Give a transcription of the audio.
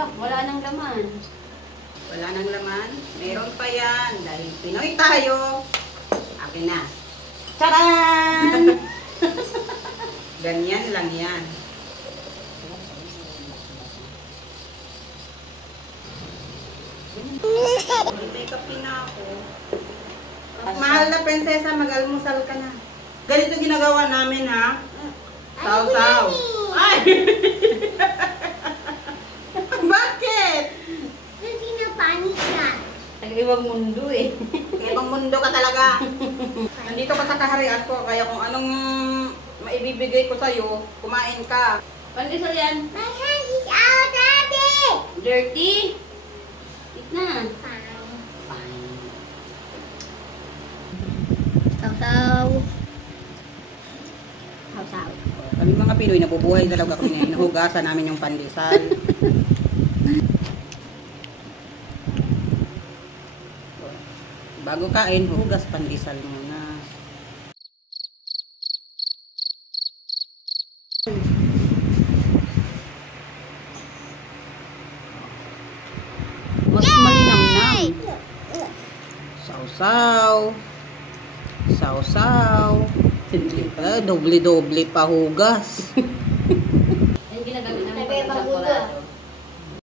Look, wala nang laman. Wala nang laman? Meron pa yan. Dahil Pinoy tayo. Akin na. Charan! Ganyan lang yan. May kape na ako. Mahal na prinsesa, mag-almusal ka na. Ganito ginagawa namin, ha? Saw-saw. Ay! Bakit? Kasi napanik ka. Nag-ibang mundo eh. Ibang mundo ka talaga. Nandito ka sa kaharian ko, kaya kung anong maibibigay ko sa'yo, kumain ka. Pandesal yan. My hand is out, Daddy! Dirty. Eat na. Fine. Saw-saw. Saw-saw. Kami mga Pinoy, nabubuhay talaga kami ngayon. Nahugasan namin yung pandesal. Bago kain, hugas pandesal muna. Mas malinamnam. Sausaw. Sausaw. Doble-doble pa hugas.